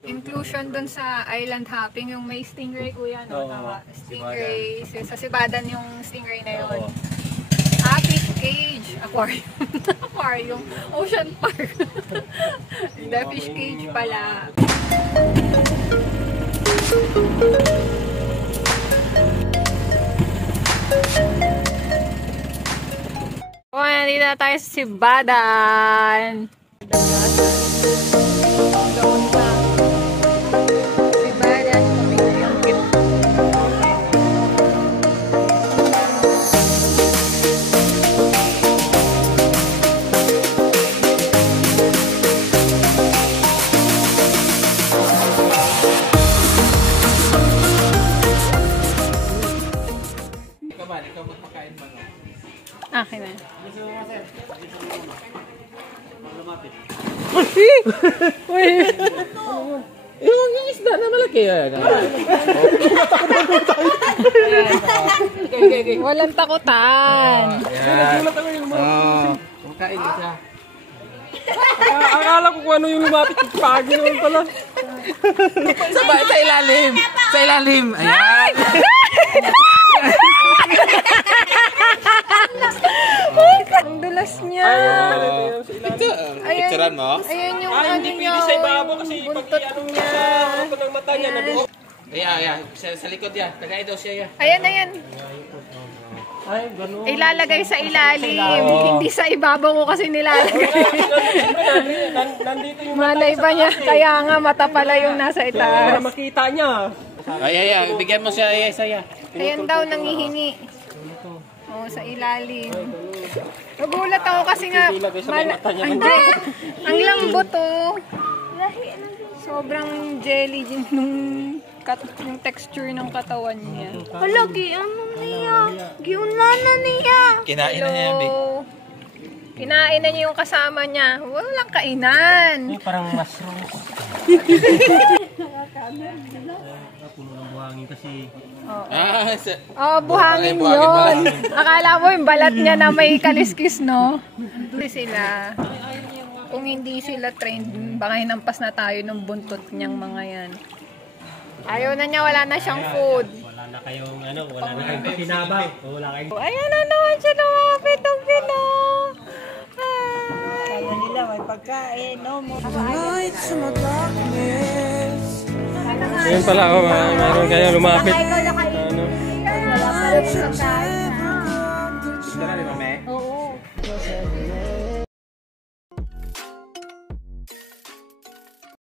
Inclusion dun sa island hopping, yung may stingray kuya, no? Stingray, sa Sibadan yung stingray na yun. Fish cage, aquarium, aquarium, ocean park. The fish cage pala. Oh, nandito na tayo sa Sibadan. Akin na. Uy! Yung isda na malaki yan. Walang takutan. Kumakain siya. Akala ko kung ano yung lumapit. Pagi naman pala. Sa ilalim. Sa ilalim. Ayan. Ang dulas niya. Picturean mo? Ayan yung ano niya. Buntot niya. Ayan. Sa likod yan. Tagay daw siya yan. Ayan. Ay, gano'n. Ilalagay sa ilalim. Hindi sa ibabaw ko kasi nilalagay. Nandito yung Malay ba niya? Kaya nga mata pala yung nasa itaas. para makita niya. Ay. Bigyan mo siya. Saya. Ayan daw nangihingi. Oh, sa ilalim. Nagulat ako kasi nga ang lambot oh. Sobrang jelly yung texture ng katawan niya. Hala, ano niya? Giunlana niya. Kinain na niya, Bi. Kinain na niya yung kasama niya. Walang kainan. Parang mushrooms. Puno ng buhangin kasi. Buhangin yun. Akala mo yung balat niya na may kaliskis, no? Hindi sila. Kung hindi sila trained, baka hinampas na tayo ng buntot niyang mga yan. Ayaw na niya, wala na siyang food. Wala na kayong wala na kayong pakinabang. Wala kayong... Ayan na naman siya lumapit ang pino. Kaya nila may pagkain, no? Ayun pala ako, mayroon kayo lumapit. Wala pa rin pagkain.